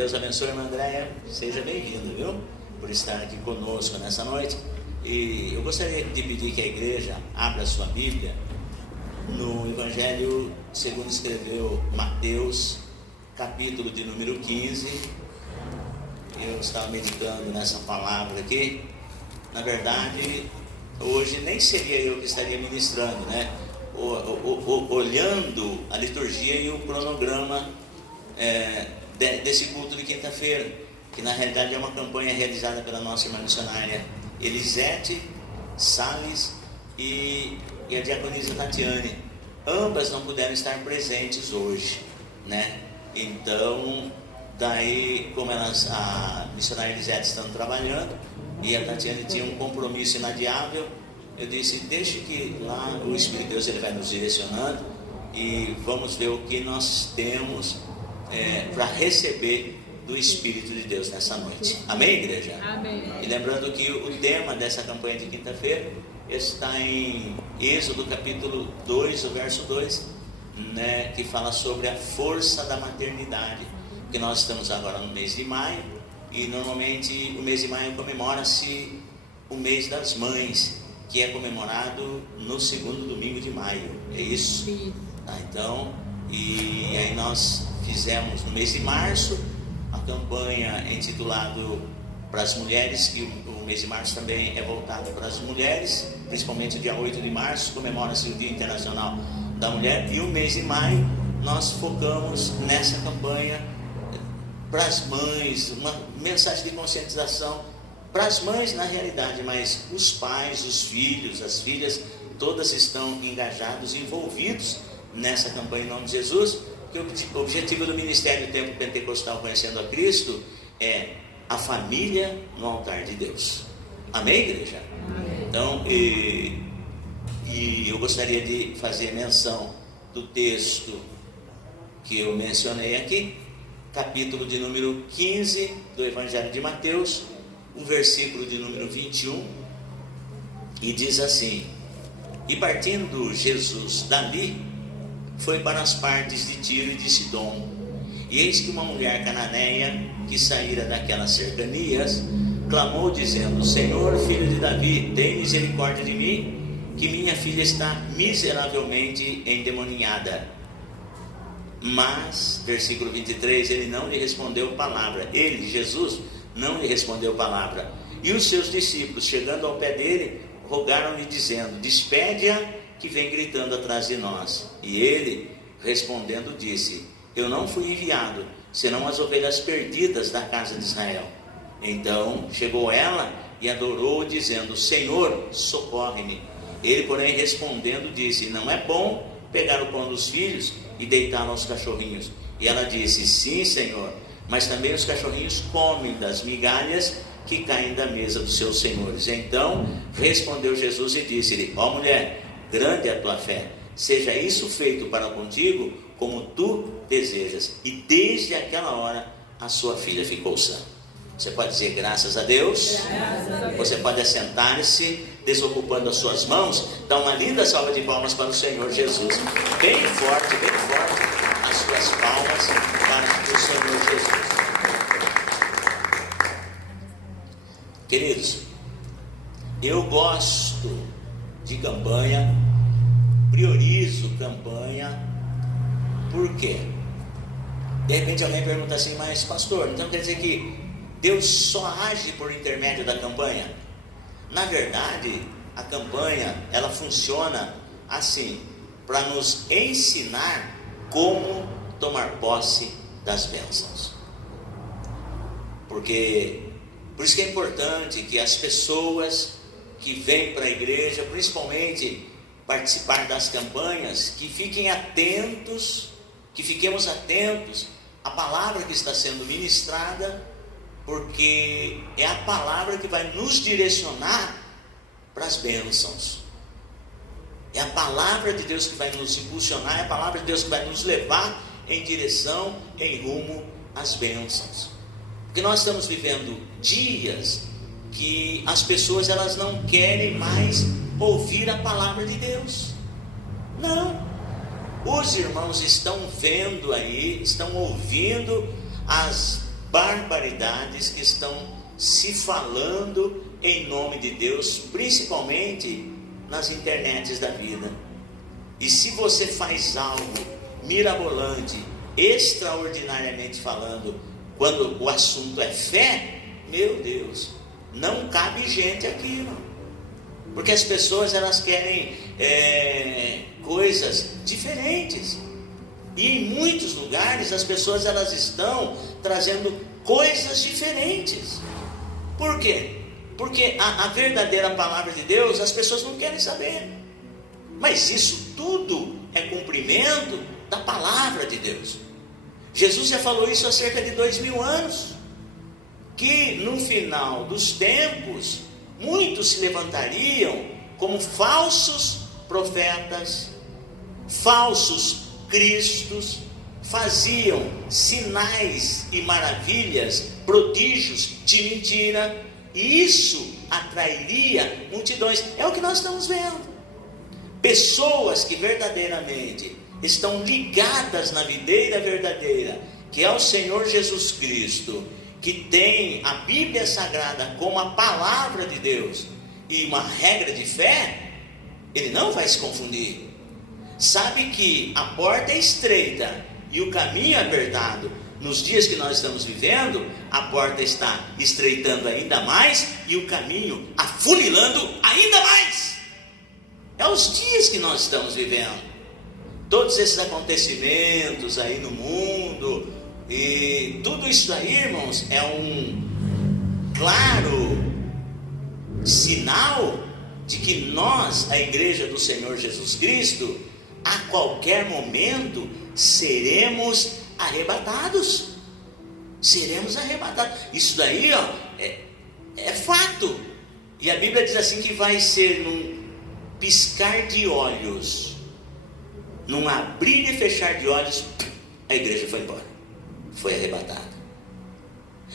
Deus abençoe, irmã Andréia. Seja bem-vinda, viu? Por estar aqui conosco nessa noite. E eu gostaria de pedir que a igreja abra a sua Bíblia no Evangelho segundo escreveu Mateus, capítulo de número 15. Eu estava meditando nessa palavra aqui. Na verdade, hoje nem seria eu que estaria ministrando, né? Olhando a liturgia e o cronograma desse culto de quinta-feira, que na realidade é uma campanha realizada pela nossa irmã missionária Elisete Salles e a diaconisa Tatiane. Ambas não puderam estar presentes hoje, né? Então, daí, como a missionária Elisete estão trabalhando e a Tatiane tinha um compromisso inadiável, eu disse, deixe que lá o Espírito de Deus ele vai nos direcionando e vamos ver o que nós temos para receber do Espírito de Deus nessa noite. Amém, igreja? Amém. E lembrando que o tema dessa campanha de quinta-feira está em Êxodo capítulo 2, o verso 2, né, que fala sobre a força da maternidade, que nós estamos agora no mês de maio, e normalmente o mês de maio comemora-se o mês das mães, que é comemorado no segundo domingo de maio, é isso? Sim. Tá, então, e aí nós fizemos no mês de março a campanha intitulado para as mulheres, que o mês de março também é voltado para as mulheres, principalmente o dia 8 de março, comemora-se o Dia Internacional da Mulher, e o mês de maio nós focamos nessa campanha para as mães, uma mensagem de conscientização para as mães na realidade, mas os pais, os filhos, as filhas, todas estão engajados, envolvidos nessa campanha em nome de Jesus, porque o objetivo do Ministério do Tempo Pentecostal Conhecendo a Cristo é a família no altar de Deus. Amém, igreja? Amém. Então, e eu gostaria de fazer menção do texto que eu mencionei aqui, capítulo de número 15 do Evangelho de Mateus, o versículo de número 21, e diz assim: e partindo Jesus dali, foi para as partes de Tiro e de Sidom, e eis que uma mulher cananeia, que saíra daquelas cercanias, clamou dizendo: Senhor, filho de Davi, tem misericórdia de mim, que minha filha está miseravelmente endemoniada. Mas, versículo 23, ele não lhe respondeu palavra. Ele, Jesus, não lhe respondeu palavra. E os seus discípulos, chegando ao pé dele, rogaram-lhe dizendo: despede-a, que vem gritando atrás de nós. E ele, respondendo, disse: eu não fui enviado, senão as ovelhas perdidas da casa de Israel. Então chegou ela e adorou, dizendo: Senhor, socorre-me. Ele, porém, respondendo, disse: não é bom pegar o pão dos filhos e deitá-lo aos cachorrinhos. E ela disse: sim, Senhor, mas também os cachorrinhos comem das migalhas que caem da mesa dos seus senhores. Então respondeu Jesus e disse-lhe: ó mulher, grande é a tua fé, seja isso feito para contigo como tu desejas. E desde aquela hora a sua filha ficou sã. Você pode dizer graças a Deus? Graças a Deus. Você pode assentar-se, desocupando as suas mãos. Dá uma linda salva de palmas para o Senhor Jesus. Bem forte as suas palmas para o Senhor Jesus. Queridos, eu gosto de campanha, priorizo campanha. Por quê? De repente alguém pergunta assim: mas pastor, então quer dizer que Deus só age por intermédio da campanha? Na verdade, a campanha, ela funciona assim, para nos ensinar como tomar posse das bênçãos. Por isso que é importante que as pessoas que vêm para a igreja, principalmente participar das campanhas, que fiquemos atentos à palavra que está sendo ministrada, porque é a palavra que vai nos direcionar para as bênçãos. É a palavra de Deus que vai nos impulsionar, é a palavra de Deus que vai nos levar em direção, em rumo às bênçãos. Porque nós estamos vivendo dias que as pessoas elas não querem mais ouvir a palavra de Deus. Não. Os irmãos estão vendo aí, estão ouvindo as barbaridades que estão se falando em nome de Deus, principalmente nas internets da vida. E se você faz algo mirabolante, extraordinariamente falando, quando o assunto é fé, meu Deus, não cabe gente aqui, não. Porque as pessoas, elas querem coisas diferentes. E em muitos lugares as pessoas, elas estão trazendo coisas diferentes. Por quê? Porque a verdadeira palavra de Deus, as pessoas não querem saber. Mas isso tudo é cumprimento da palavra de Deus. Jesus já falou isso há cerca de 2000 anos. Que no final dos tempos, muitos se levantariam como falsos profetas, falsos cristos, faziam sinais e maravilhas, prodígios de mentira, e isso atrairia multidões. É o que nós estamos vendo. Pessoas que verdadeiramente estão ligadas na videira verdadeira, que é o Senhor Jesus Cristo, que tem a Bíblia Sagrada como a palavra de Deus e uma regra de fé, ele não vai se confundir. Sabe que a porta é estreita e o caminho é apertado. Nos dias que nós estamos vivendo, a porta está estreitando ainda mais e o caminho afunilando ainda mais. É os dias que nós estamos vivendo. Todos esses acontecimentos aí no mundo, e tudo isso aí, irmãos, é um claro sinal de que nós, a igreja do Senhor Jesus Cristo, a qualquer momento seremos arrebatados. Seremos arrebatados. Isso daí, ó, é fato. E a Bíblia diz assim que vai ser num piscar de olhos, num abrir e fechar de olhos, a igreja foi embora, foi arrebatada.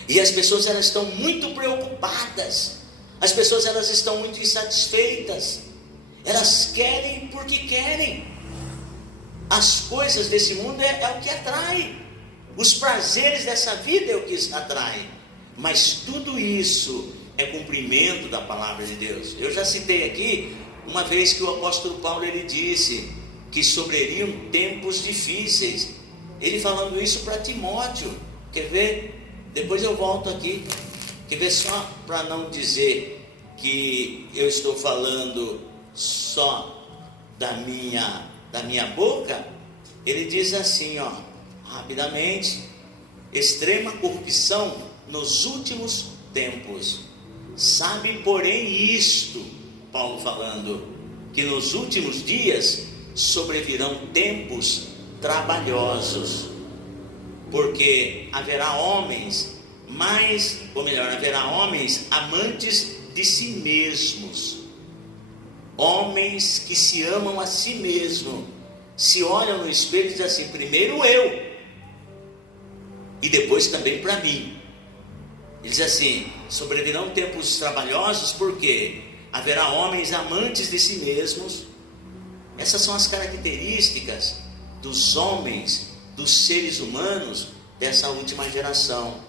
E as pessoas, elas estão muito preocupadas. As pessoas, elas estão muito insatisfeitas. Elas querem porque querem. As coisas desse mundo é o que atrai. Os prazeres dessa vida é o que atrai. Mas tudo isso é cumprimento da palavra de Deus. Eu já citei aqui uma vez que o apóstolo Paulo, ele disse que sobreriam tempos difíceis. Ele falando isso para Timóteo. Quer ver? Depois eu volto aqui. Quer ver? Só para não dizer que eu estou falando só da minha boca. Ele diz assim, ó, rapidamente: extrema corrupção nos últimos tempos. Sabe, porém, isto, Paulo falando, que nos últimos dias sobrevirão tempos trabalhosos, porque haverá homens haverá homens amantes de si mesmos, homens que se amam a si mesmo, se olham no espelho e dizem assim: primeiro eu, e depois também para mim. Ele diz assim: sobrevirão tempos trabalhosos, porque haverá homens amantes de si mesmos. Essas são as características dos homens, dos seres humanos dessa última geração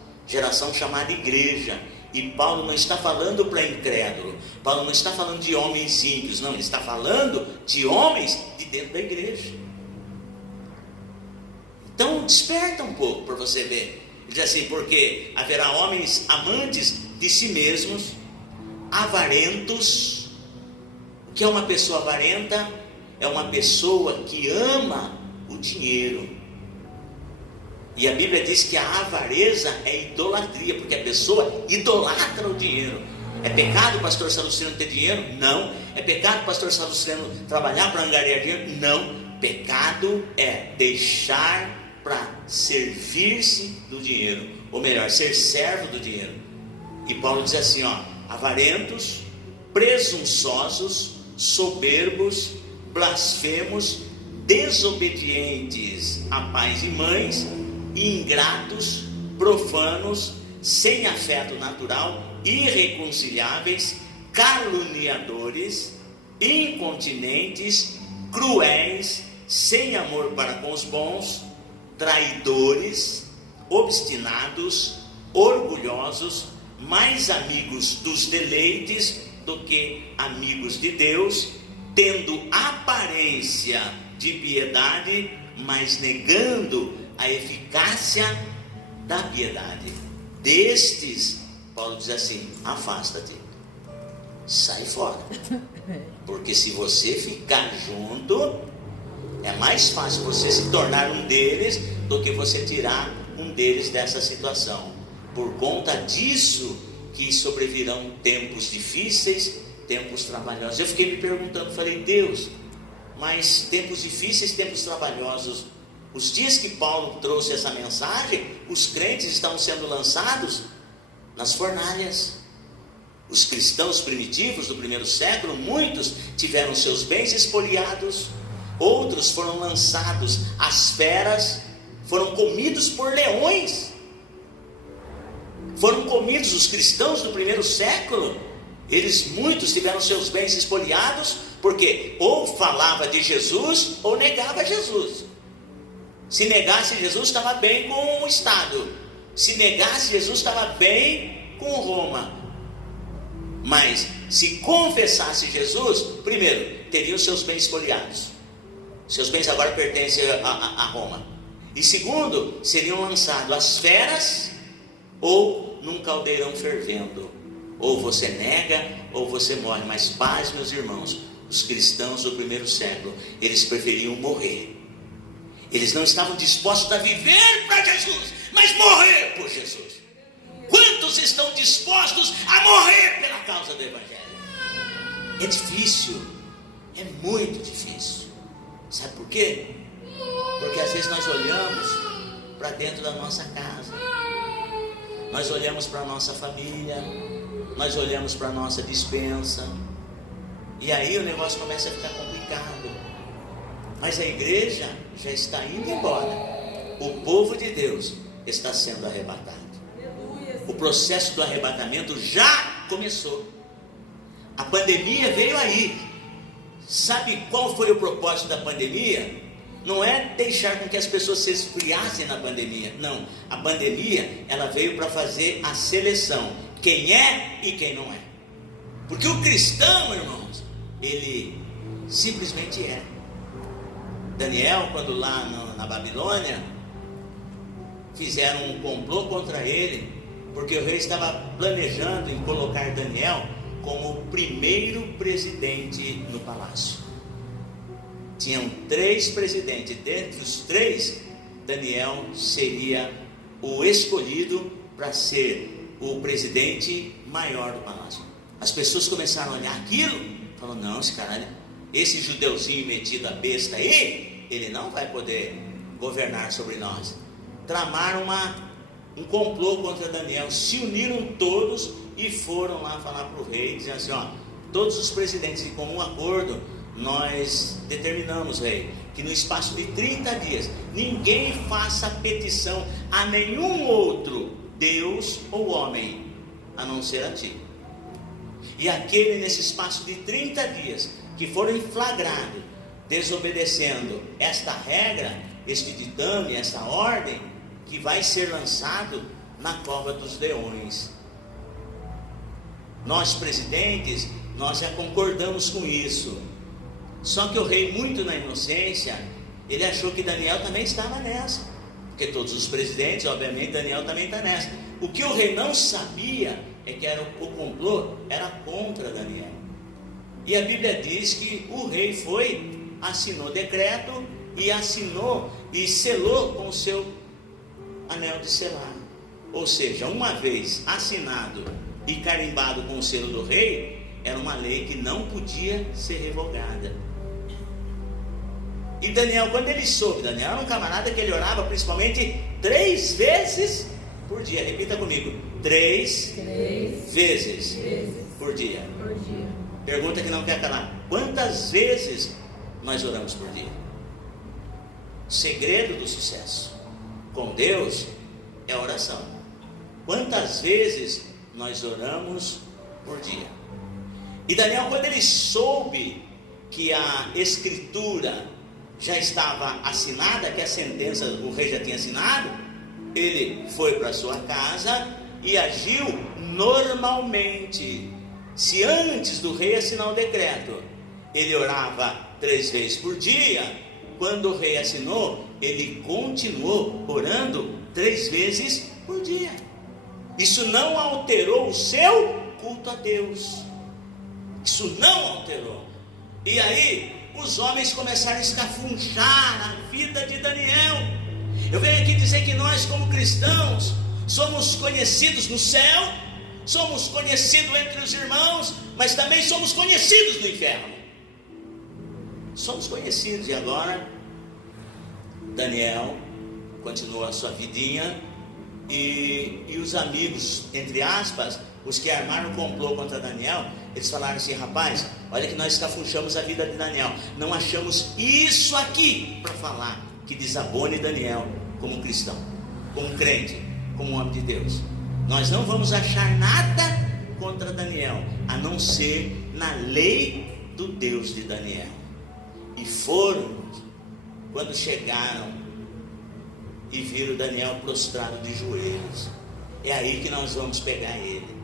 chamada igreja. E Paulo não está falando para incrédulo, Paulo não está falando de homens ímpios, não, ele está falando de homens de dentro da igreja. Então desperta um pouco para você ver. Ele diz assim: porque haverá homens amantes de si mesmos, avarentos. O que é uma pessoa avarenta? É uma pessoa que ama o dinheiro. E a Bíblia diz que a avareza é idolatria, porque a pessoa idolatra o dinheiro. É pecado o pastor Salustiano ter dinheiro? Não. É pecado o pastor Salustiano trabalhar para angariar dinheiro? Não. Pecado é deixar para servir-se do dinheiro, ou melhor, ser servo do dinheiro. E Paulo diz assim, ó: avarentos, presunçosos, soberbos, blasfemos, desobedientes a pais e mães, ingratos, profanos, sem afeto natural, irreconciliáveis, caluniadores, incontinentes, cruéis, sem amor para com os bons, traidores, obstinados, orgulhosos, mais amigos dos deleites do que amigos de Deus, tendo aparência de piedade, mas negando a eficácia da piedade. Destes, Paulo diz assim: afasta-te, sai fora, porque se você ficar junto, é mais fácil você se tornar um deles do que você tirar um deles dessa situação. Por conta disso que sobrevirão tempos difíceis, tempos trabalhosos. Eu fiquei me perguntando, falei: Deus, mas tempos difíceis, tempos trabalhosos. Os dias que Paulo trouxe essa mensagem, os crentes estão sendo lançados nas fornalhas. Os cristãos primitivos do primeiro século, muitos tiveram seus bens espoliados, outros foram lançados às feras, foram comidos por leões. Foram comidos os cristãos do primeiro século. Muitos tiveram seus bens espoliados, porque ou falava de Jesus ou negava Jesus. Se negasse Jesus, estava bem com o Estado. Se negasse Jesus, estava bem com Roma. Mas se confessasse Jesus, primeiro, teriam seus bens espoliados. Seus bens agora pertencem a Roma. E segundo, seriam lançados às feras ou num caldeirão fervendo. Ou você nega ou você morre. Mas paz, meus irmãos, os cristãos do primeiro século, eles preferiam morrer. Eles não estavam dispostos a viver para Jesus, mas morrer por Jesus. Quantos estão dispostos a morrer pela causa do Evangelho? É difícil, é muito difícil. Sabe por quê? Porque às vezes nós olhamos para dentro da nossa casa, nós olhamos para a nossa família, nós olhamos para a nossa despensa, e aí o negócio começa a ficar complicado. Mas a igreja já está indo embora. O povo de Deus está sendo arrebatado. O processo do arrebatamento já começou. A pandemia veio aí. Sabe qual foi o propósito da pandemia? Não é deixar com que as pessoas se esfriassem na pandemia. Não, a pandemia ela veio para fazer a seleção. Quem é e quem não é. Porque o cristão, irmãos, ele simplesmente é. Daniel, quando lá na Babilônia, fizeram um complô contra ele, porque o rei estava planejando em colocar Daniel como o primeiro presidente no palácio. Tinham 3 presidentes, dentre os 3, Daniel seria o escolhido para ser o presidente maior do palácio. As pessoas começaram a olhar aquilo, falaram: não, esse judeuzinho metido a besta aí, ele não vai poder governar sobre nós. Tramaram um complô contra Daniel, se uniram todos e foram lá falar para o rei, dizendo assim: todos os presidentes em comum acordo, nós determinamos, rei, que no espaço de 30 dias, ninguém faça petição a nenhum outro Deus ou homem, a não ser a ti. E aquele, nesse espaço de 30 dias, que foram flagrados, desobedecendo esta regra, este ditame, esta ordem, que vai ser lançado na cova dos leões. Nós, presidentes, nós já concordamos com isso. Só que o rei, muito na inocência, ele achou que Daniel também estava nessa. Porque todos os presidentes, obviamente, Daniel também está nessa. O que o rei não sabia é que o complô era contra Daniel. E a Bíblia diz que o rei assinou decreto e assinou e selou com o seu anel de selar. Ou seja, uma vez assinado e carimbado com o selo do rei, era uma lei que não podia ser revogada. E Daniel, quando ele soube, Daniel era um camarada que ele orava principalmente 3 vezes por dia. Repita comigo: 3 vezes por dia. Pergunta que não quer calar: quantas vezes nós oramos por dia? O segredo do sucesso com Deus é a oração. Quantas vezes nós oramos por dia? E Daniel, quando ele soube que a escritura já estava assinada, que a sentença o rei já tinha assinado, ele foi para sua casa e agiu normalmente. Se antes do rei assinar o decreto, ele orava 3 vezes por dia, quando o rei assinou, ele continuou orando 3 vezes por dia. Isso não alterou o seu culto a Deus. Isso não alterou. E aí, os homens começaram a escafunchar na vida de Daniel. Eu venho aqui dizer que nós, como cristãos, somos conhecidos no céu, somos conhecidos entre os irmãos, mas também somos conhecidos no inferno. Somos conhecidos. E agora Daniel continuou a sua vidinha, e os amigos, entre aspas, os que armaram o complô contra Daniel, eles falaram assim: rapaz, olha que nós escafunchamos a vida de Daniel, não achamos isso aqui para falar que desabone Daniel como cristão, como crente, como homem de Deus. Nós não vamos achar nada contra Daniel, a não ser na lei do Deus de Daniel. E foram, quando chegaram e viram Daniel prostrado de joelhos, é aí que nós vamos pegar ele.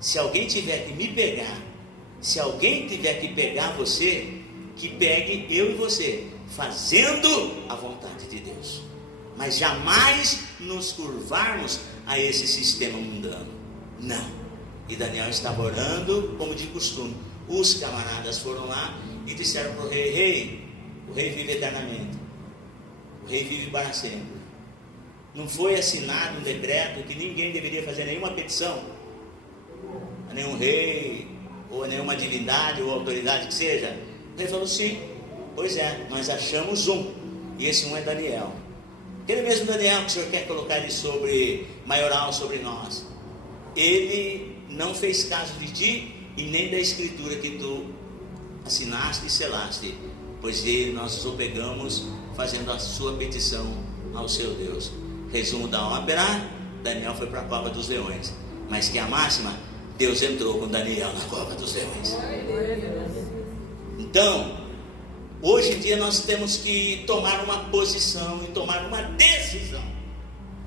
Se alguém tiver que me pegar, se alguém tiver que pegar você, que pegue eu e você, fazendo a vontade de Deus, mas jamais nos curvarmos a esse sistema mundano, não. E Daniel estava orando como de costume. Os camaradas foram lá e disseram para o rei: rei, o rei vive eternamente, o rei vive para sempre. Não foi assinado um decreto que ninguém deveria fazer nenhuma petição a nenhum rei, ou a nenhuma divindade ou autoridade que seja? Ele falou: sim, pois é, nós achamos um, e esse um é Daniel. Aquele mesmo Daniel que o Senhor quer colocar ele sobre maioral sobre nós. Ele não fez caso de ti e nem da escritura que tu assinaste e selaste, pois nós o pegamos fazendo a sua petição ao seu Deus. Resumo da ópera: Daniel foi para a cova dos leões, mas que a máxima, Deus entrou com Daniel na cova dos leões. Então, hoje em dia nós temos que tomar uma posição e tomar uma decisão.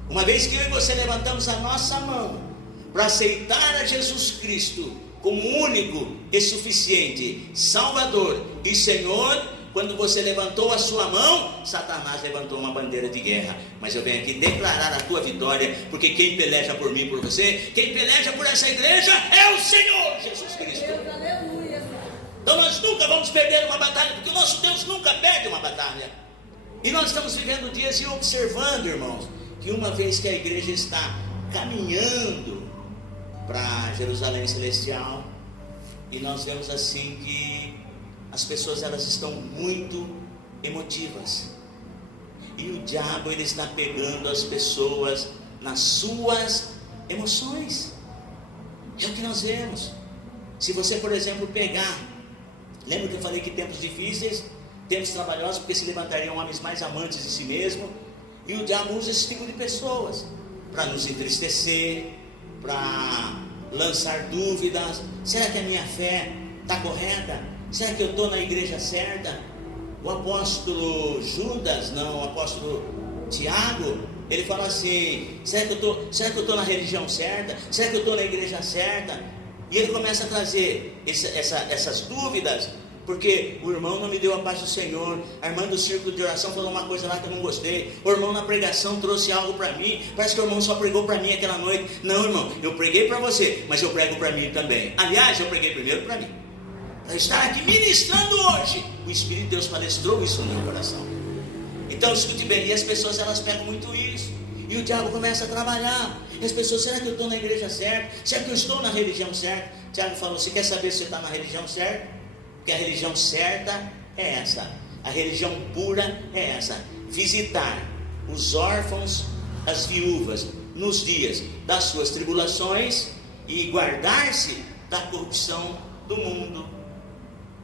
Uma vez que eu e você levantamos a nossa mão para aceitar a Jesus Cristo como único e suficiente Salvador e Senhor, quando você levantou a sua mão, Satanás levantou uma bandeira de guerra. Mas eu venho aqui declarar a tua vitória, porque quem peleja por mim e por você, quem peleja por essa igreja é o Senhor Jesus Cristo. Então nós nunca vamos perder uma batalha, porque o nosso Deus nunca perde uma batalha. E nós estamos vivendo dias e observando, irmãos, que uma vez que a igreja está caminhando para Jerusalém Celestial, e nós vemos assim que as pessoas, elas estão muito emotivas, e o diabo, ele está pegando as pessoas nas suas emoções. É o que nós vemos. Se você, por exemplo, pegar, lembra que eu falei que tempos difíceis, tempos trabalhosos, porque se levantariam homens mais amantes de si mesmo, e o diabo usa esse tipo de pessoas para nos entristecer, para lançar dúvidas. Será que a minha fé está correta? Será que eu estou na igreja certa? O apóstolo Judas, não, o apóstolo Tiago, ele fala assim: será que eu estou na religião certa? Será que eu estou na igreja certa? E ele começa a trazer essas dúvidas, porque o irmão não me deu a paz do Senhor, a irmã do círculo de oração falou uma coisa lá que eu não gostei, o irmão na pregação trouxe algo para mim, parece que o irmão só pregou para mim aquela noite. Não, irmão, eu preguei para você, mas eu prego para mim também. Aliás, eu preguei primeiro para mim, para estar aqui ministrando hoje. O Espírito de Deus palestrou isso no meu coração. Então escute bem, e as pessoas, elas pegam muito isso, e o diabo começa a trabalhar, e as pessoas: será que eu estou na igreja certa? Será que eu estou na religião certa? Tiago falou: você quer saber se você está na religião certa? Porque a religião certa é essa, a religião pura é essa: visitar os órfãos, as viúvas, nos dias das suas tribulações, e guardar-se da corrupção do mundo.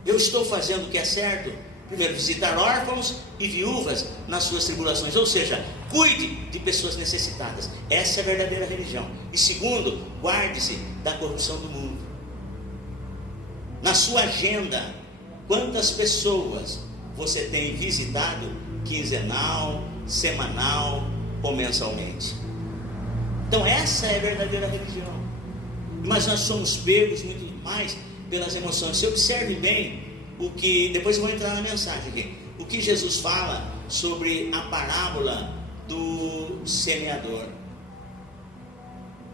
Eu estou fazendo o que é certo? Primeiro, visitar órfãos e viúvas nas suas tribulações, ou seja, cuide de pessoas necessitadas. Essa é a verdadeira religião. E segundo, guarde-se da corrupção do mundo. Na sua agenda, quantas pessoas você tem visitado quinzenal, semanal ou mensalmente? Então essa é a verdadeira religião. Mas nós somos pegos muito mais pelas emoções. Se observe bem o que, depois eu vou entrar na mensagem aqui, o que Jesus fala sobre a parábola do semeador.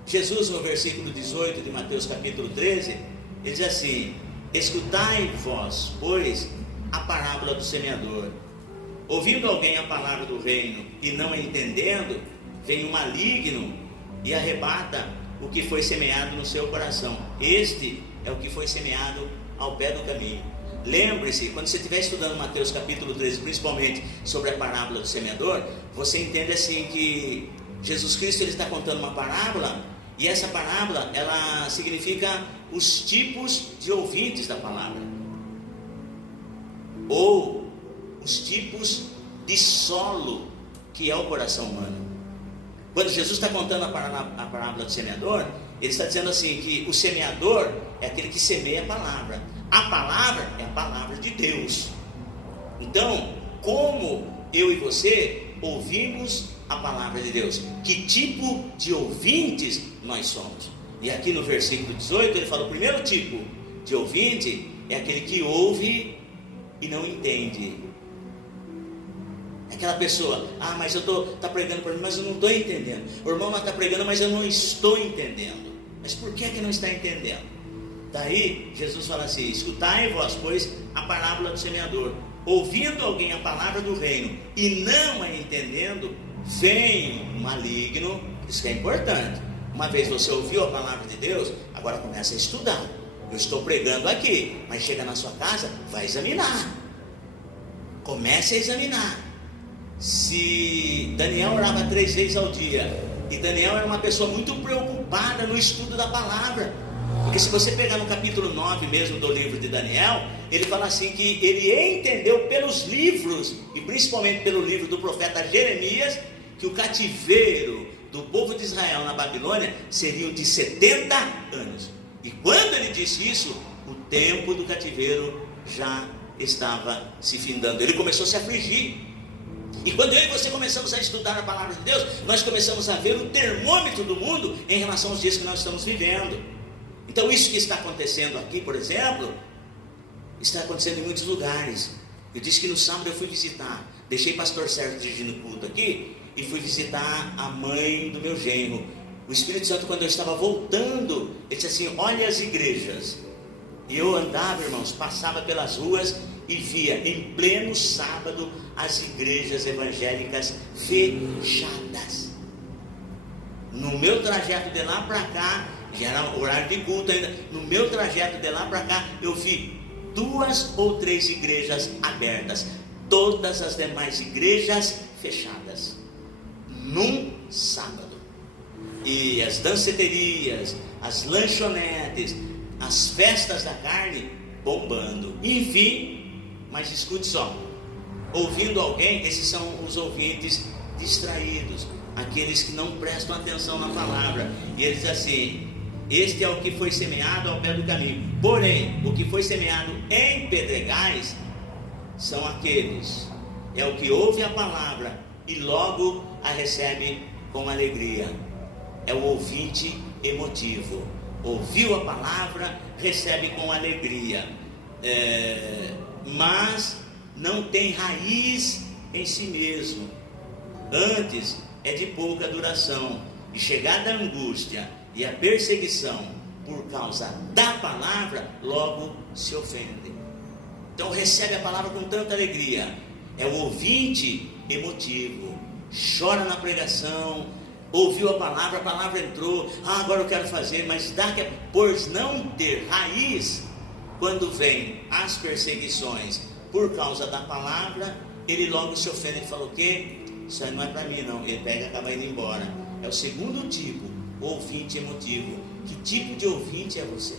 Jesus, no versículo 18 de Mateus capítulo 13, ele diz assim: escutai vós, pois, a parábola do semeador. Ouvindo alguém a palavra do reino e não entendendo, vem o maligno e arrebata o que foi semeado no seu coração. Este é o que foi semeado ao pé do caminho. Lembre-se, quando você estiver estudando Mateus capítulo 13, principalmente sobre a parábola do semeador, você entende assim que Jesus Cristo ele está contando uma parábola, e essa parábola ela significa os tipos de ouvintes da palavra, ou os tipos de solo que é o coração humano. Quando Jesus está contando a parábola do semeador, ele está dizendo assim que o semeador é aquele que semeia a palavra. A palavra é a palavra de Deus. Então, como eu e você ouvimos a palavra de Deus? Que tipo de ouvintes nós somos? E aqui no versículo 18 ele fala: o primeiro tipo de ouvinte é aquele que ouve e não entende. Aquela pessoa: ah, mas está pregando para mim, mas eu não estou entendendo. O irmão está pregando, mas eu não estou entendendo. Mas por que não está entendendo? Daí Jesus fala assim: escutai vós, pois, a parábola do semeador. Ouvindo alguém a palavra do reino e não a entendendo, vem o maligno. Isso que é importante. Uma vez você ouviu a palavra de Deus, agora começa a estudar. Eu estou pregando aqui, mas chega na sua casa, vai examinar. Comece a examinar. Se Daniel orava 3 vezes ao dia, e Daniel era uma pessoa muito preocupada no estudo da palavra, porque se você pegar no capítulo 9 mesmo do livro de Daniel, ele fala assim que ele entendeu pelos livros, e principalmente pelo livro do profeta Jeremias, que o cativeiro do povo de Israel na Babilônia seriam de 70 anos. E quando ele disse isso, o tempo do cativeiro já estava se findando. Ele começou a se afligir. E quando eu e você começamos a estudar a palavra de Deus, nós começamos a ver o termômetro do mundo em relação aos dias que nós estamos vivendo. Então isso que está acontecendo aqui, por exemplo, está acontecendo em muitos lugares. Eu disse que no sábado eu fui visitar, deixei pastor Sérgio dirigindo o culto aqui, e fui visitar a mãe do meu genro. O Espírito Santo, quando eu estava voltando, ele disse assim: olha as igrejas. E eu andava, irmãos, passava pelas ruas e via em pleno sábado as igrejas evangélicas fechadas. No meu trajeto de lá para cá, já era horário de culto ainda, no meu trajeto de lá para cá, eu vi 2 ou 3 igrejas abertas, todas as demais igrejas fechadas, num sábado. E as danceterias, as lanchonetes, as festas da carne bombando. Enfim, mas escute só, ouvindo alguém, esses são os ouvintes distraídos, aqueles que não prestam atenção na palavra. E ele diz assim: este é o que foi semeado ao pé do caminho. Porém, o que foi semeado em pedregais são aqueles, é o que ouve a palavra e logo a recebe com alegria. É o ouvinte emotivo. Ouviu a palavra, recebe com alegria, mas não tem raiz em si mesmo. Antes é de pouca duração, e chegada a angústia e a perseguição por causa da palavra, logo se ofende. Então recebe a palavra com tanta alegria. É o ouvinte emotivo, chora na pregação, ouviu a palavra entrou, agora eu quero fazer, mas por não ter raiz, quando vem as perseguições por causa da palavra, ele logo se ofende e fala: o quê? Isso aí não é para mim não. Ele pega e acaba indo embora. É o segundo tipo, ouvinte emotivo. Que tipo de ouvinte é você?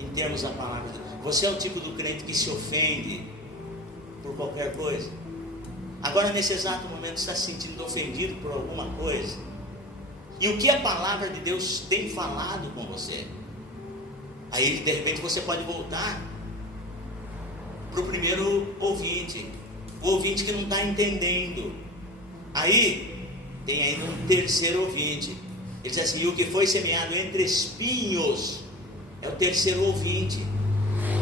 Em termos da palavra, você é o tipo do crente que se ofende por qualquer coisa? Agora nesse exato momento está se sentindo ofendido por alguma coisa? E o que a palavra de Deus tem falado com você? Aí de repente você pode voltar para o primeiro ouvinte, o ouvinte que não está entendendo. Aí tem ainda um terceiro ouvinte, Ele diz assim: e o que foi semeado entre espinhos é o terceiro ouvinte.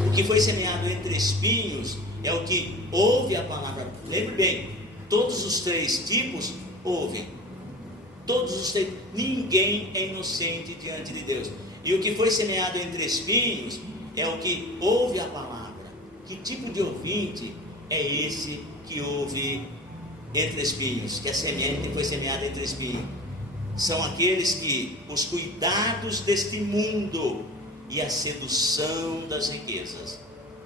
O que foi semeado entre espinhos é o que ouve a palavra. Lembre bem, todos os três tipos ouvem. Todos os três. Ninguém é inocente diante de Deus. E o que foi semeado entre espinhos é o que ouve a palavra. Que tipo de ouvinte é esse que ouve entre espinhos? Que a semente foi semeada entre espinhos. São aqueles que os cuidados deste mundo e a sedução das riquezas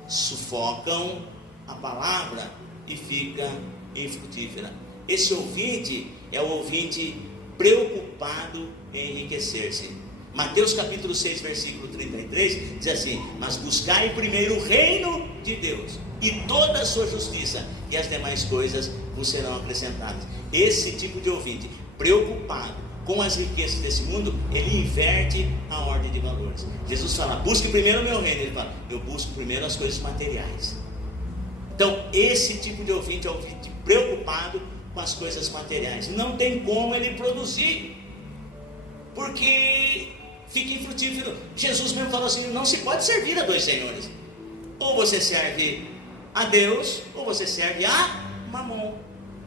sufocam a palavra e fica infrutífera. Esse ouvinte é o ouvinte preocupado em enriquecer-se. Mateus capítulo 6, versículo 33 diz assim: mas buscai primeiro o reino de Deus e toda a sua justiça, e as demais coisas vos serão acrescentadas. Esse tipo de ouvinte preocupado com as riquezas desse mundo, ele inverte a ordem de valores. Jesus fala: busque primeiro o meu reino. Ele fala: eu busco primeiro as coisas materiais. Então esse tipo de ouvinte é o ouvinte preocupado com as coisas materiais. Não tem como ele produzir, porque fica infrutífero. Jesus mesmo falou assim: não se pode servir a dois senhores. Ou você serve a Deus, ou você serve a Mamon.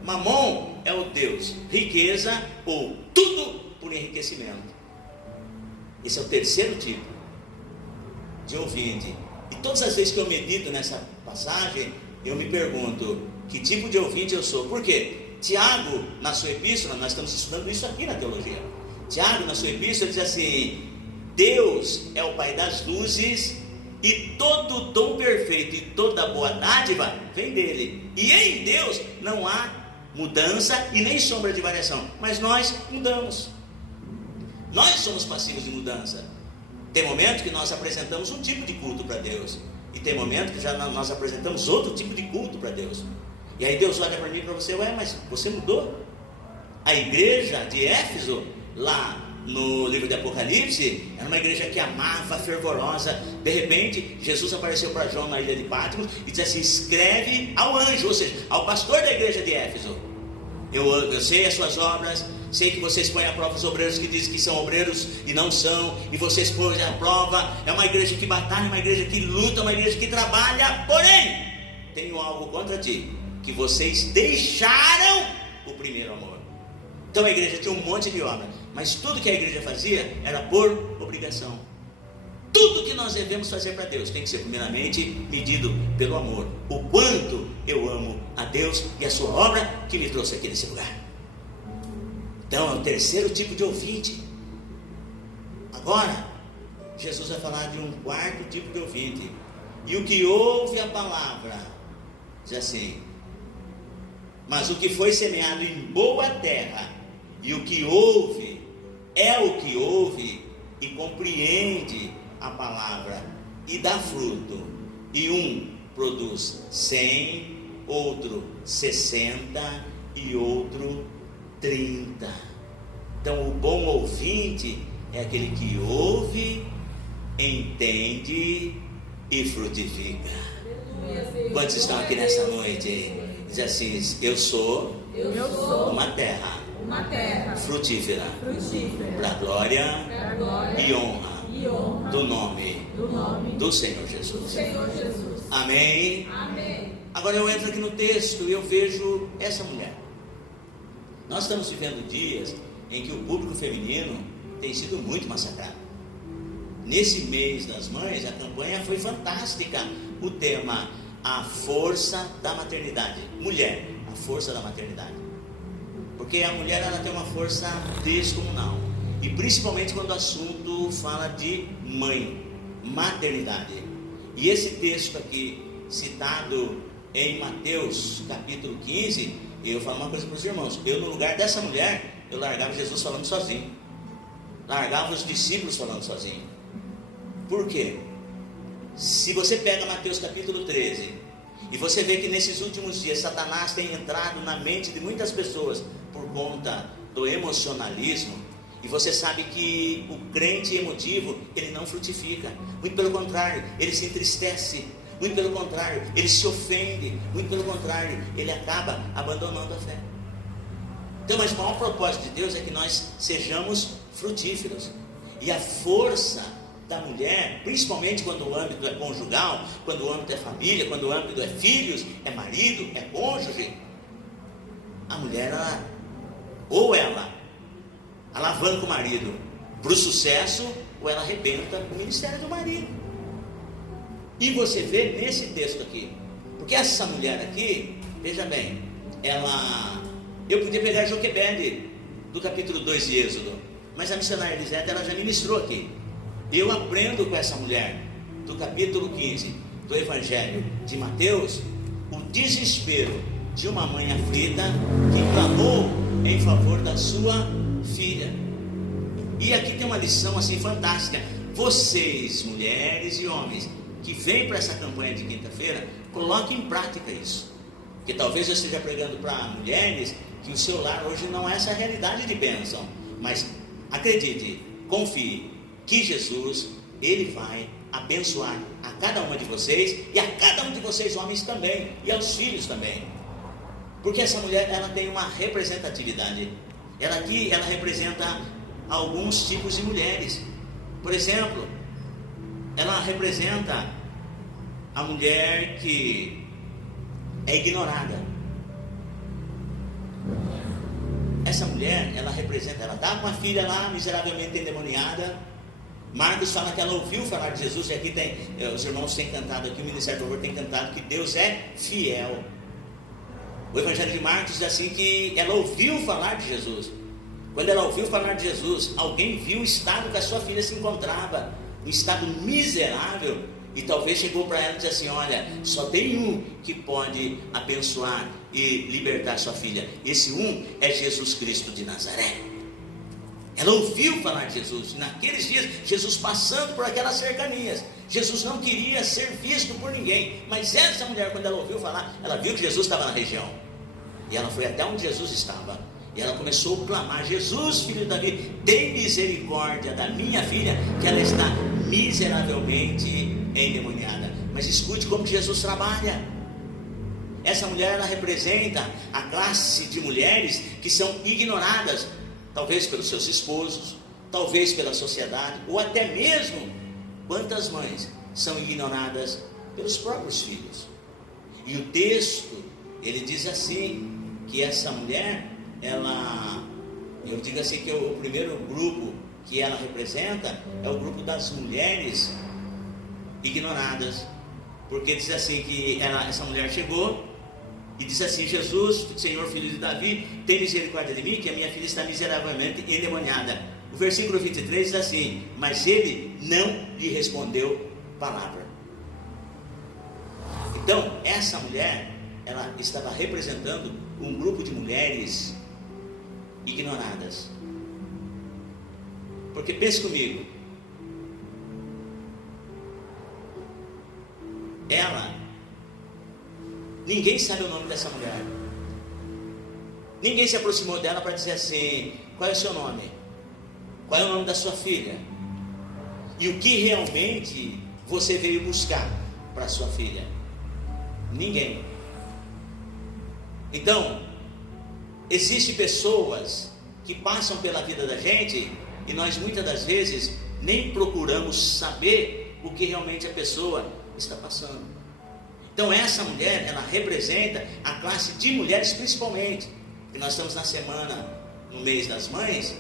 Mamon é o Deus, riqueza ou tudo por enriquecimento. Esse é o terceiro tipo de ouvinte. E todas as vezes que eu medito nessa passagem, eu me pergunto: que tipo de ouvinte eu sou? Por quê? Tiago, na sua epístola, nós estamos estudando isso aqui na teologia. Tiago, na sua epístola, diz assim: Deus é o Pai das luzes, e todo dom perfeito e toda boa dádiva vem dele. E em Deus não há mudança e nem sombra de variação. Mas nós mudamos. Nós somos passivos de mudança. Tem momento que nós apresentamos um tipo de culto para Deus, e tem momento que já nós apresentamos outro tipo de culto para Deus. E aí Deus olha para mim e para você: ué, mas você mudou? A igreja de Éfeso, lá no livro de Apocalipse, era uma igreja que amava, fervorosa. De repente Jesus apareceu para João na ilha de Patmos e disse assim: escreve ao anjo, ou seja, ao pastor da igreja de Éfeso: eu sei as suas obras, sei que vocês põem à prova os obreiros que dizem que são obreiros e não são, e vocês põem à prova. É uma igreja que batalha, uma igreja que luta, uma igreja que trabalha. Porém, tenho algo contra ti, que vocês deixaram o primeiro amor. Então a igreja tinha um monte de obra, mas tudo que a igreja fazia era por obrigação. Tudo que nós devemos fazer para Deus tem que ser primeiramente medido pelo amor. O quanto eu amo a Deus e a sua obra que me trouxe aqui nesse lugar. Então é o terceiro tipo de ouvinte. Agora Jesus vai falar de um quarto tipo de ouvinte. E o que ouve a palavra, diz assim: mas o que foi semeado em boa terra, e o que ouve é o que ouve e compreende a palavra e dá fruto, e um produz 100, outro 60 e outro 30. Então o bom ouvinte é aquele que ouve, entende e frutifica. Quantos estão aqui nessa noite? Diz assim: eu sou uma terra frutífera, para a glória e honra do nome do Senhor Jesus. Amém? Agora eu entro aqui no texto e eu vejo essa mulher. Nós estamos vivendo dias em que o público feminino tem sido muito massacrado. Nesse mês das mães, a campanha foi fantástica. O tema: a força da maternidade. Mulher, a força da maternidade. Porque a mulher, ela tem uma força descomunal. E principalmente quando o assunto fala de mãe, maternidade. E esse texto aqui, citado em Mateus capítulo 15, eu falo uma coisa para os irmãos: eu, no lugar dessa mulher, eu largava Jesus falando sozinho, largava os discípulos falando sozinho. Por quê? Se você pega Mateus capítulo 13 e você vê que nesses últimos dias Satanás tem entrado na mente de muitas pessoas por conta do emocionalismo, e você sabe que o crente emotivo, ele não frutifica, muito pelo contrário, ele se entristece, muito pelo contrário, ele se ofende, muito pelo contrário, ele acaba abandonando a fé. Então, mas o maior propósito de Deus é que nós sejamos frutíferos. E a força da mulher, principalmente quando o âmbito é conjugal, quando o âmbito é família, quando o âmbito é filhos, é marido, é cônjuge, a mulher, ou ela alavanca o marido para o sucesso, ou ela arrebenta o ministério do marido. E você vê nesse texto aqui, porque essa mulher aqui, veja bem, eu podia pegar Joquebede do capítulo 2 de Êxodo, mas a missionária Elisete, ela já ministrou aqui. Eu aprendo com essa mulher do capítulo 15 do Evangelho de Mateus o desespero de uma mãe aflita que clamou em favor da sua filha. E aqui tem uma lição assim fantástica. Vocês, mulheres e homens que vêm para essa campanha de quinta-feira, coloquem em prática isso. Porque talvez eu esteja pregando para mulheres que o seu lar hoje não é essa realidade de bênção, mas acredite, confie que Jesus, Ele vai abençoar a cada uma de vocês, e a cada um de vocês homens também, e aos filhos também. Porque essa mulher, ela tem uma representatividade. Ela aqui, ela representa alguns tipos de mulheres. Por exemplo, ela representa a mulher que é ignorada. Essa mulher, ela representa, ela está com a filha lá, miseravelmente endemoniada. Marcos fala que ela ouviu falar de Jesus, e aqui tem, os irmãos têm cantado aqui, o Ministério do Louvor tem cantado que Deus é fiel. O Evangelho de Marcos diz assim que ela ouviu falar de Jesus. Quando ela ouviu falar de Jesus, alguém viu o estado que a sua filha se encontrava, um estado miserável, e talvez chegou para ela e disse assim: olha, só tem um que pode abençoar e libertar sua filha. Esse um é Jesus Cristo de Nazaré. Ela ouviu falar de Jesus. Naqueles dias, Jesus passando por aquelas cercanias, Jesus não queria ser visto por ninguém, mas essa mulher, quando ela ouviu falar, ela viu que Jesus estava na região, e ela foi até onde Jesus estava, e ela começou a clamar: Jesus, filho de Davi, tem misericórdia da minha filha, que ela está miseravelmente endemoniada. Mas escute como Jesus trabalha. Essa mulher, ela representa a classe de mulheres que são ignoradas, talvez pelos seus esposos, talvez pela sociedade, ou até mesmo quantas mães são ignoradas pelos próprios filhos. E o texto, ele diz assim, que essa mulher, eu digo assim, que o primeiro grupo que ela representa é o grupo das mulheres ignoradas, porque diz assim que essa mulher chegou e disse assim: Jesus, Senhor, filho de Davi, tem misericórdia de mim, que a minha filha está miseravelmente endemoniada. O versículo 23 diz assim: mas ele não lhe respondeu palavra. Então, essa mulher, ela estava representando um grupo de mulheres ignoradas. Porque pense comigo, ninguém sabe o nome dessa mulher. Ninguém se aproximou dela para dizer assim: qual é o seu nome? Qual é o nome da sua filha? E o que realmente você veio buscar para sua filha? Ninguém. Então, existem pessoas que passam pela vida da gente e nós muitas das vezes nem procuramos saber o que realmente a pessoa está passando. Então essa mulher, ela representa a classe de mulheres principalmente, que nós estamos na semana, no mês das mães.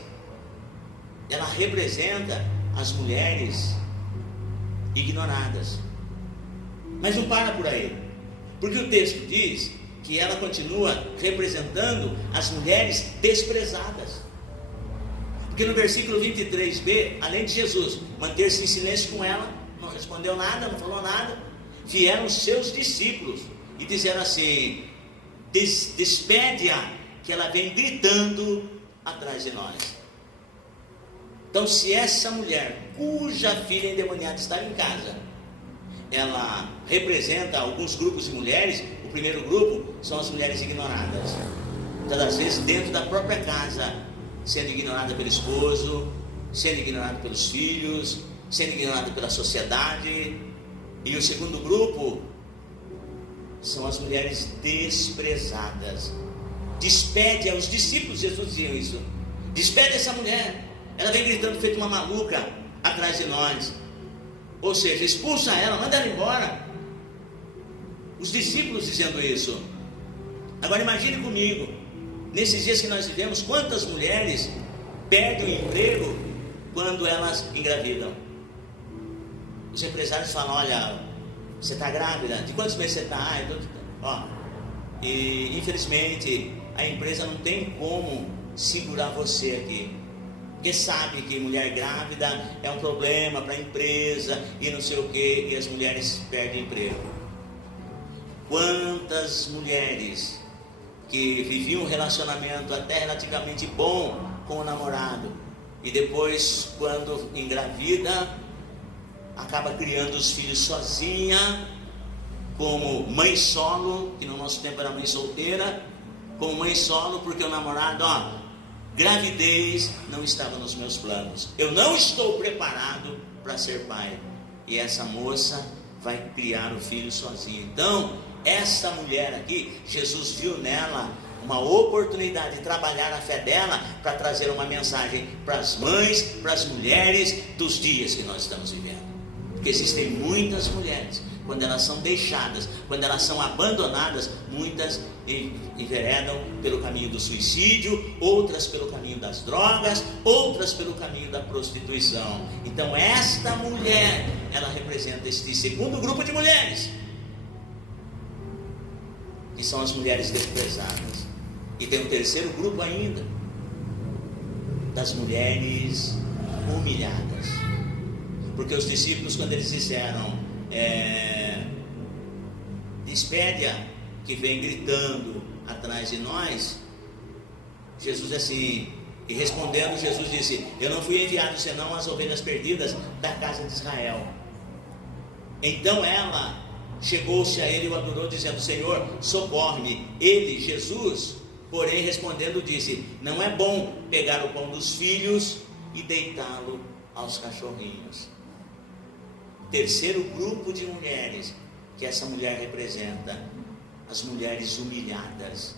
Ela representa as mulheres ignoradas. Mas não para por aí, porque o texto diz que ela continua representando as mulheres desprezadas. Porque no versículo 23b, além de Jesus manter-se em silêncio com ela, não respondeu nada, não falou nada, vieram os seus discípulos e disseram assim: despede-a, que ela vem gritando atrás de nós. Então, se essa mulher, cuja filha endemoniada está em casa, ela representa alguns grupos de mulheres, o primeiro grupo são as mulheres ignoradas, muitas das vezes dentro da própria casa, sendo ignorada pelo esposo, sendo ignorada pelos filhos, sendo ignorada pela sociedade. E o segundo grupo são as mulheres desprezadas. Despede aos discípulos, Jesus dizia isso: despede essa mulher, Ela vem gritando feito uma maluca atrás de nós. Ou seja, expulsa ela, manda ela embora. Os discípulos dizendo isso. Agora imagine comigo, nesses dias que nós vivemos, quantas mulheres perdem o emprego quando elas engravidam. Os empresários falam: olha, você está grávida? De quantos meses você está? E infelizmente a empresa não tem como segurar você aqui, porque sabe que mulher grávida é um problema para a empresa e não sei o que, e as mulheres perdem emprego. Quantas mulheres que viviam um relacionamento até relativamente bom com o namorado, e depois, quando engravida, acaba criando os filhos sozinha, como mãe solo, que no nosso tempo era mãe solteira, como mãe solo, porque o namorado, gravidez não estava nos meus planos, eu não estou preparado para ser pai, e essa moça vai criar o filho sozinha. Então, essa mulher aqui, Jesus viu nela uma oportunidade de trabalhar a fé dela para trazer uma mensagem para as mães, para as mulheres dos dias que nós estamos vivendo. Porque existem muitas mulheres, quando elas são deixadas, quando elas são abandonadas, muitas enveredam pelo caminho do suicídio, outras pelo caminho das drogas, outras pelo caminho da prostituição. Então esta mulher, ela representa este segundo grupo de mulheres, que são as mulheres desprezadas. E tem um terceiro grupo ainda, das mulheres humilhadas. Porque os discípulos, quando eles disseram, despede-a que vem gritando atrás de nós, Jesus assim, e respondendo, Jesus disse: eu não fui enviado senão as ovelhas perdidas da casa de Israel. Então ela chegou-se a ele e o adorou, dizendo: Senhor, socorre-me. Ele, Jesus, porém respondendo disse: não é bom pegar o pão dos filhos e deitá-lo aos cachorrinhos. Terceiro grupo de mulheres que essa mulher representa, as mulheres humilhadas.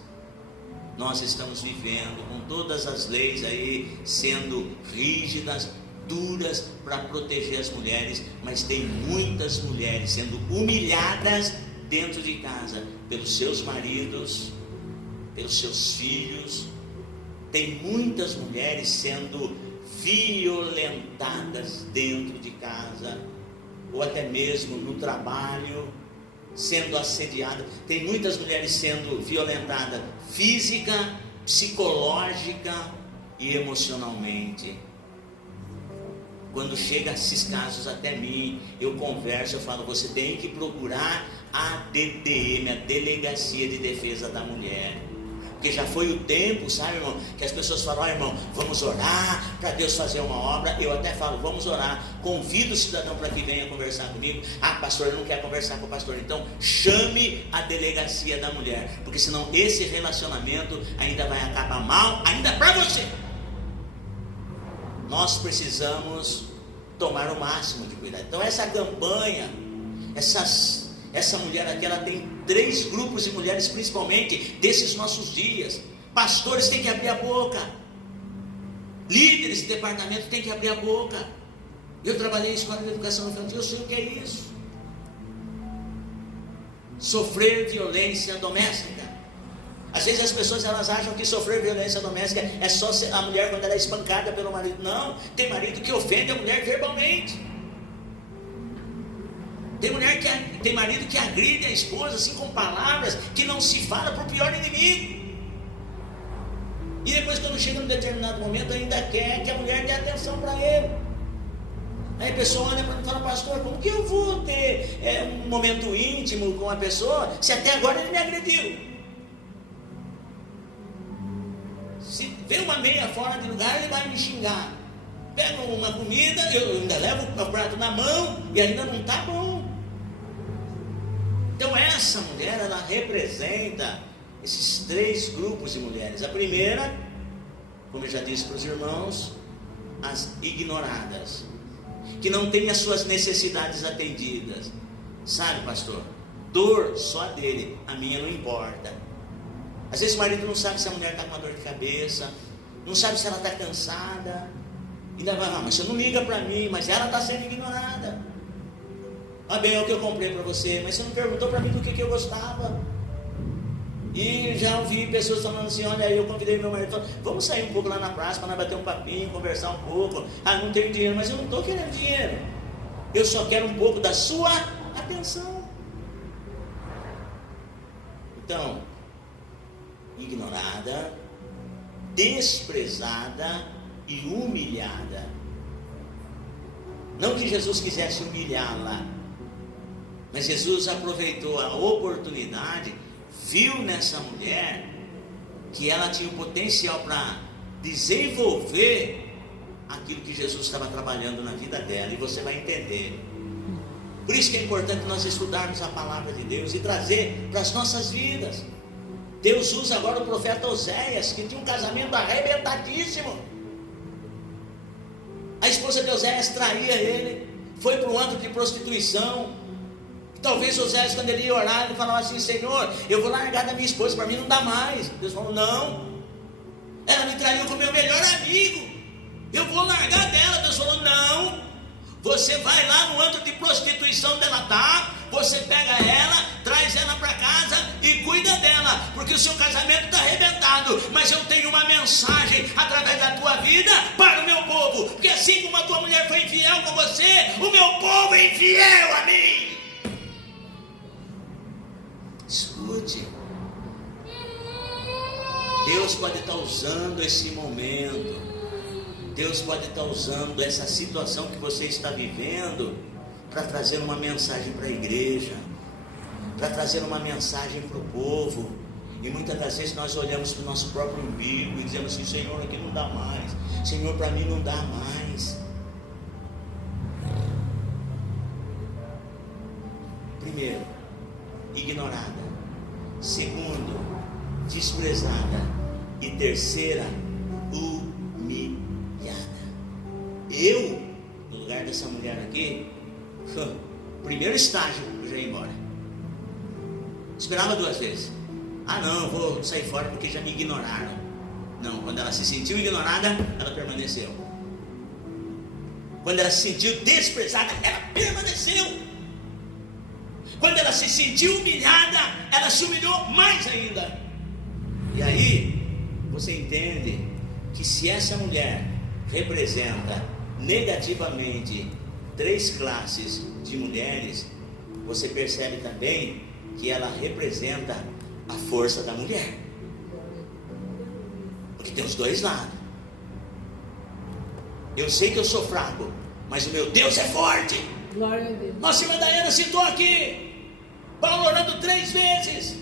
Nós estamos vivendo com todas as leis aí sendo rígidas, duras para proteger as mulheres, mas tem muitas mulheres sendo humilhadas dentro de casa pelos seus maridos, pelos seus filhos. Tem muitas mulheres sendo violentadas dentro de casa, ou até mesmo no trabalho, sendo assediadas. Tem muitas mulheres sendo violentadas física, psicológica e emocionalmente. Quando chega esses casos até mim, eu converso, eu falo: você tem que procurar a DDM, a Delegacia de Defesa da Mulher. Porque já foi o tempo, sabe, irmão, que as pessoas falam: irmão, vamos orar para Deus fazer uma obra. Eu até falo: vamos orar. Convido o cidadão para que venha conversar comigo. Pastor, ele não quer conversar com o pastor. Então chame a Delegacia da Mulher, porque senão esse relacionamento ainda vai acabar mal, ainda para você. Nós precisamos tomar o máximo de cuidado. Então essa campanha, essa mulher aqui, ela tem 3 grupos de mulheres, principalmente desses nossos dias. Pastores têm que abrir a boca, líderes de departamento têm que abrir a boca. Eu trabalhei em escola de educação infantil, eu sei o que é isso. Sofrer violência doméstica. Às vezes as pessoas elas acham que sofrer violência doméstica é só a mulher quando ela é espancada pelo marido. Não, tem marido que ofende a mulher verbalmente. Tem marido que agride a esposa assim com palavras que não se fala para o pior inimigo. E depois, quando chega num determinado momento, ainda quer que a mulher dê atenção para ele. Aí a pessoa olha para mim e fala: pastor, como que eu vou ter um momento íntimo com a pessoa se até agora ele me agrediu? Se vê uma meia fora de lugar, ele vai me xingar. Pega uma comida, eu ainda levo o prato na mão e ainda não está bom. Então essa mulher, ela representa esses 3 grupos de mulheres. A primeira, como eu já disse para os irmãos, as ignoradas, que não têm as suas necessidades atendidas. Sabe, pastor, dor só dele, a minha não importa. Às vezes o marido não sabe se a mulher está com uma dor de cabeça, não sabe se ela está cansada, Ainda vai, mas você não liga para mim, mas ela está sendo ignorada. Ah, bem, é o que eu comprei para você, mas você não perguntou para mim do que eu gostava. E já ouvi pessoas falando assim: olha, eu convidei meu marido, vamos sair um pouco lá na praça para nós bater um papinho, conversar um pouco. Ah, não tenho dinheiro, mas eu não estou querendo dinheiro, eu só quero um pouco da sua atenção. Então, ignorada, desprezada e humilhada. Não que Jesus quisesse humilhá-la, mas Jesus aproveitou a oportunidade, viu nessa mulher que ela tinha o potencial para desenvolver aquilo que Jesus estava trabalhando na vida dela, e você vai entender. Por isso que é importante nós estudarmos a palavra de Deus e trazer para as nossas vidas. Deus usa agora o profeta Oséias, que tinha um casamento arrebentadíssimo. A esposa de Oséias traía ele, foi para um antro de prostituição. Talvez Oséias, quando ele ia orar, ele falava assim: Senhor, eu vou largar da minha esposa, para mim não dá mais. Deus falou: não, ela me traiu com o meu melhor amigo, eu vou largar dela. Deus falou: não, você vai lá no antro de prostituição dela tá, você pega ela, traz ela para casa e cuida dela, porque o seu casamento está arrebentado, mas eu tenho uma mensagem através da tua vida para o meu povo, porque assim como a tua mulher foi infiel com você, o meu povo é infiel a mim. Escute, Deus pode estar usando esse momento, Deus pode estar usando essa situação que você está vivendo para trazer uma mensagem para a igreja, para trazer uma mensagem para o povo. E muitas das vezes nós olhamos para o nosso próprio umbigo e dizemos assim: Senhor, aqui não dá mais, Senhor, para mim não dá mais. Primeiro, ignorada. Segundo, desprezada. E terceira, humilhada. Eu, no lugar dessa mulher aqui, primeiro estágio, eu já ia embora. Esperava 2 vezes. Ah não, vou sair fora porque já me ignoraram. Não, quando ela se sentiu ignorada, ela permaneceu. Quando ela se sentiu desprezada, ela permaneceu. Quando ela se sentiu humilhada, ela se humilhou mais ainda. E aí, você entende que se essa mulher representa negativamente 3 classes de mulheres, você percebe também que ela representa a força da mulher. Porque tem os 2 lados. Eu sei que eu sou fraco, mas o meu Deus é forte. Glória a Deus. Nossa irmã Daiana citou aqui Paulo orando 3 vezes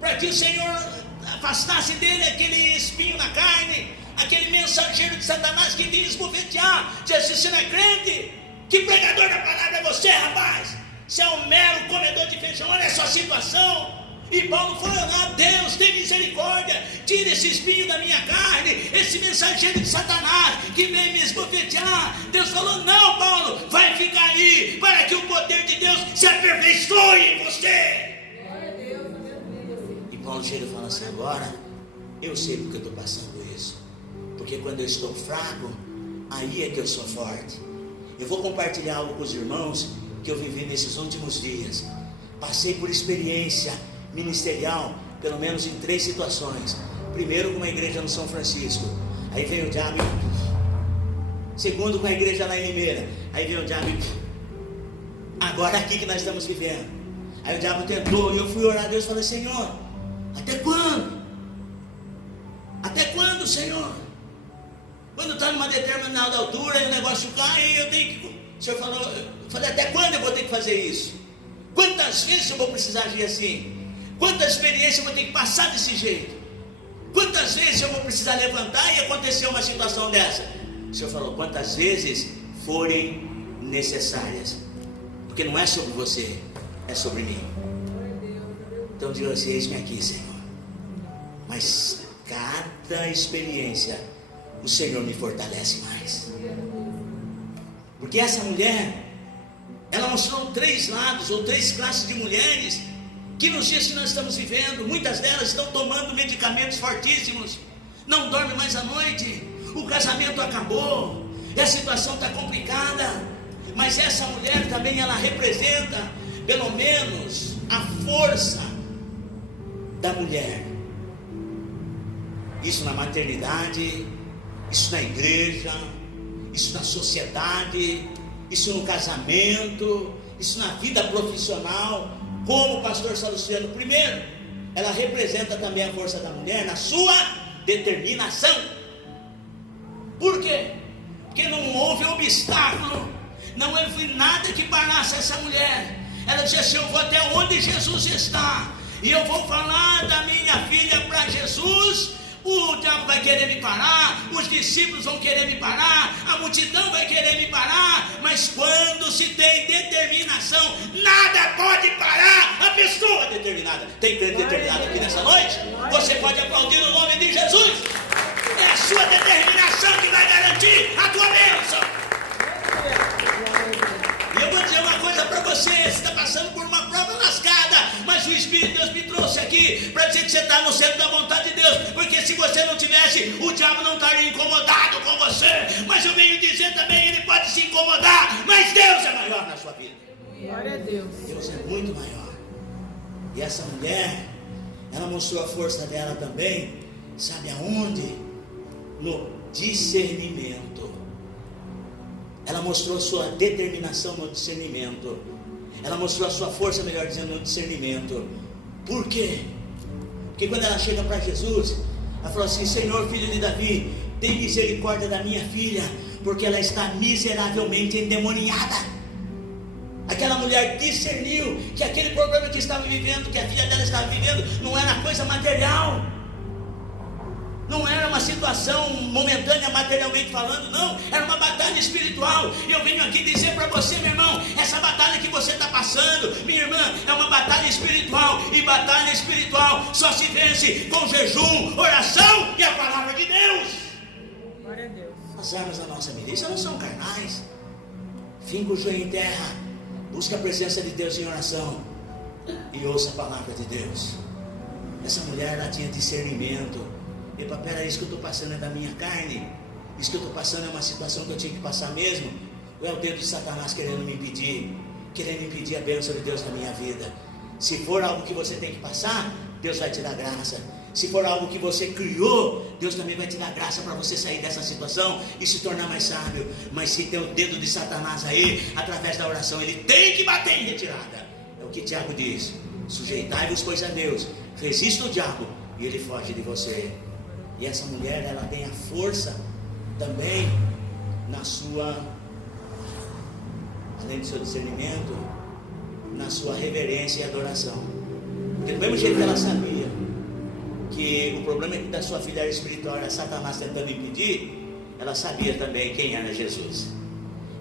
para que o Senhor afastasse dele aquele espinho na carne, aquele mensageiro de Satanás que vinha esbofetear. Diz assim: você não é crente? Que pregador da palavra é você, rapaz? Você é um mero comedor de feijão, olha a sua situação. E Paulo foi orar: Deus, tem misericórdia, tira esse espinho da minha carne, esse mensageiro de Satanás que vem me esbofetear. Deus falou: não, Paulo, vai ficar aí, para que o poder de Deus se aperfeiçoe em você. Glória a Deus, aleluia. E Paulo chega e fala assim: agora eu sei porque eu estou passando isso, porque quando eu estou fraco, aí é que eu sou forte. Eu vou compartilhar algo com os irmãos que eu vivi nesses últimos dias. Passei por experiência ministerial, pelo menos em 3 situações. Primeiro, com uma igreja no São Francisco, aí veio o diabo. Segundo, com a igreja lá em Limeira, aí veio o diabo. Agora aqui que nós estamos vivendo. Aí o diabo tentou, e eu fui orar a Deus e falei: Senhor, até quando? Até quando, Senhor? Quando está numa determinada altura e o negócio cai, eu tenho que... O Senhor falou, eu falei: até quando eu vou ter que fazer isso? Quantas vezes eu vou precisar agir assim? Quantas experiências eu vou ter que passar desse jeito? Quantas vezes eu vou precisar levantar e acontecer uma situação dessa? O Senhor falou: quantas vezes forem necessárias. Porque não é sobre você, é sobre mim. Então diga assim: eis-me aqui, Senhor. Mas cada experiência o Senhor me fortalece mais. Porque essa mulher, ela mostrou 3 lados ou 3 classes de mulheres que nos dias que nós estamos vivendo, muitas delas estão tomando medicamentos fortíssimos, não dormem mais à noite, o casamento acabou, E a situação está complicada. Mas essa mulher também, ela representa, pelo menos, a força da mulher. Isso na maternidade, isso na igreja, isso na sociedade, isso no casamento, isso na vida profissional. Como o pastor Salustiano, primeiro, ela representa também a força da mulher na sua determinação. Por quê? Porque não houve obstáculo, não houve nada que parasse essa mulher. Ela disse assim: eu vou até onde Jesus está, e eu vou falar da minha filha para Jesus. O diabo vai querer me parar, os discípulos vão querer me parar, a multidão vai querer me parar, mas quando se tem determinação, nada pode parar a pessoa determinada. Tem crente determinado aqui nessa noite? Você pode aplaudir o nome de Jesus. É a sua determinação que vai garantir a tua bênção. E eu vou dizer uma coisa para você: você está passando por uma prova lascada, mas o Espírito de Deus me trouxe aqui para dizer que você está no centro da vontade de Deus, porque se você não tivesse, o diabo não estaria incomodado com você. Mas eu venho dizer também, ele pode se incomodar, mas Deus é maior na sua vida. Glória a Deus. Deus é muito maior. E essa mulher, ela mostrou a força dela também, sabe aonde? No discernimento. Ela mostrou a sua determinação no discernimento. Ela mostrou a sua força, melhor dizendo, no discernimento. Por quê? Porque quando ela chega para Jesus, ela falou assim: Senhor, filho de Davi, tem misericórdia da minha filha, porque ela está miseravelmente endemoniada. Aquela mulher discerniu que aquele problema que estava vivendo, que a filha dela estava vivendo, não era coisa material, não era uma situação momentânea materialmente falando, não, era uma batalha espiritual. E eu venho aqui dizer para você, meu irmão, essa batalha que você está passando, minha irmã, é uma batalha espiritual. E batalha espiritual só se vence com jejum, oração e a palavra de Deus. Glória a Deus. As armas da nossa milícia não são carnais. Finca o joelho em terra, busca a presença de Deus em oração e ouça a palavra de Deus. Essa mulher, ela tinha discernimento. Epa, peraí, isso que eu estou passando é da minha carne? Isso que eu estou passando é uma situação que eu tinha que passar mesmo? Ou é o dedo de Satanás querendo me impedir a bênção de Deus na minha vida? Se for algo que você tem que passar, Deus vai te dar graça. Se for algo que você criou, Deus também vai te dar graça para você sair dessa situação e se tornar mais sábio. Mas se tem o dedo de Satanás aí, através da oração, ele tem que bater em retirada. É o que Tiago diz: sujeitai-vos, pois, a Deus, resista o diabo e ele foge de você. E essa mulher, ela tem a força também na sua, além do seu discernimento, na sua reverência e adoração. Porque do mesmo jeito que ela sabia que o problema da sua filha era espiritual, era Satanás tentando impedir, ela sabia também quem era Jesus.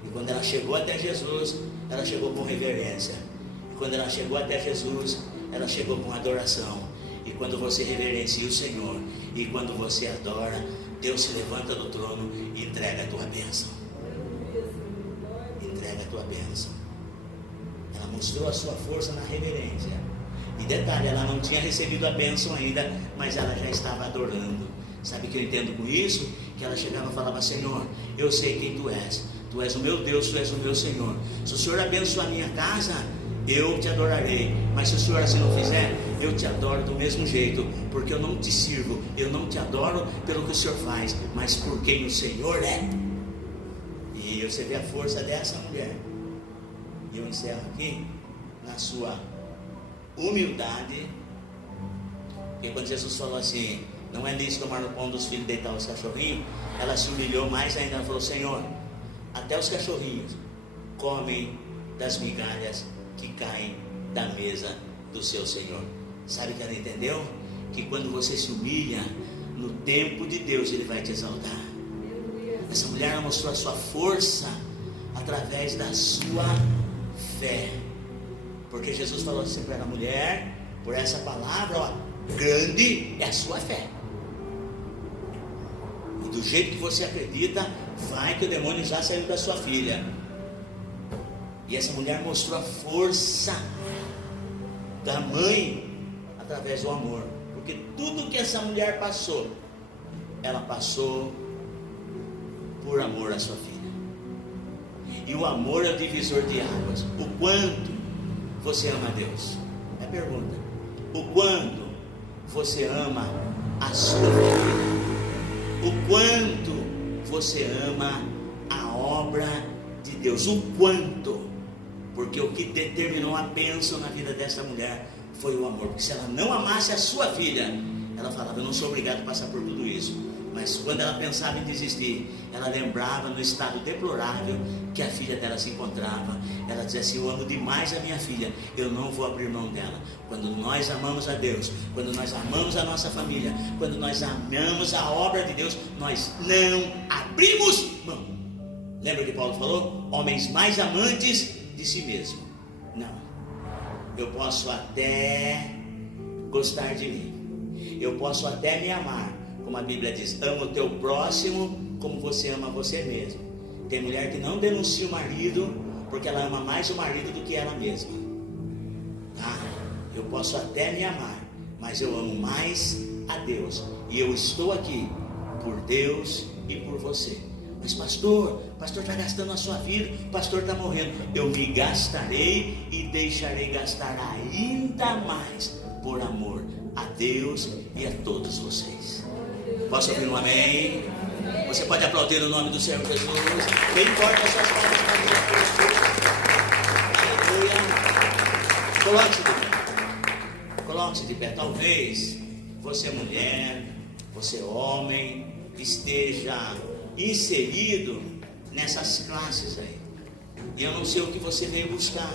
E quando ela chegou até Jesus, ela chegou com reverência. E quando ela chegou até Jesus, ela chegou com adoração. E quando você reverencia o Senhor, e quando você adora, Deus se levanta do trono e entrega a tua bênção. Entrega a tua bênção. Ela mostrou a sua força na reverência. E detalhe, ela não tinha recebido a bênção ainda, mas ela já estava adorando. Sabe o que eu entendo com isso? Que ela chegava e falava: Senhor, eu sei quem Tu és o meu Deus, Tu és o meu Senhor. Se o Senhor abençoar a minha casa, eu te adorarei. Mas se o Senhor assim não fizer, eu te adoro do mesmo jeito, porque eu não te sirvo, eu não te adoro pelo que o Senhor faz, mas por quem o Senhor é. E você vê a força dessa mulher. E eu encerro aqui na sua humildade. Porque quando Jesus falou assim: não é lícito tomar no pão dos filhos e deitar os cachorrinhos, ela se humilhou mais ainda. Ela falou: Senhor, até os cachorrinhos comem das migalhas que caem da mesa do seu Senhor. Sabe o que ela entendeu? Que quando você se humilha, no tempo de Deus Ele vai te exaltar. Essa mulher, ela mostrou a sua força através da sua fé. Porque Jesus falou assim para a mulher, por essa palavra, ó, grande é a sua fé. E do jeito que você acredita, vai que o demônio já saiu da sua filha. E essa mulher mostrou a força da mãe através do amor. Porque tudo que essa mulher passou, ela passou por amor à sua filha. E o amor é o divisor de águas. O quanto você ama a Deus? É a pergunta. O quanto você ama a sua família? O quanto você ama a obra de Deus? O quanto? Porque o que determinou a bênção na vida dessa mulher foi o amor. Porque se ela não amasse a sua filha, ela falava: eu não sou obrigado a passar por tudo isso. Mas quando ela pensava em desistir, ela lembrava no estado deplorável que a filha dela se encontrava. Ela dizia assim: eu amo demais a minha filha, eu não vou abrir mão dela. Quando nós amamos a Deus, quando nós amamos a nossa família, quando nós amamos a obra de Deus, nós não abrimos mão. Lembra que Paulo falou? Homens mais amantes de si mesmo. Não, eu posso até gostar de mim, eu posso até me amar, como a Bíblia diz: ama o teu próximo como você ama você mesmo. Tem mulher que não denuncia o marido porque ela ama mais o marido do que ela mesma, tá? Eu posso até me amar, mas eu amo mais a Deus, e eu estou aqui por Deus e por você. Mas pastor está gastando a sua vida, pastor está morrendo. Eu me gastarei e deixarei gastar ainda mais por amor a Deus e a todos vocês. Posso ouvir um amém? Você pode aplaudir o nome do Senhor Jesus. Bem forte as suas palmas para Jesus. Aleluia. Coloque-se de pé. Coloque-se de pé. Talvez você mulher, você homem, esteja inserido nessas classes aí. E eu não sei o que você veio buscar.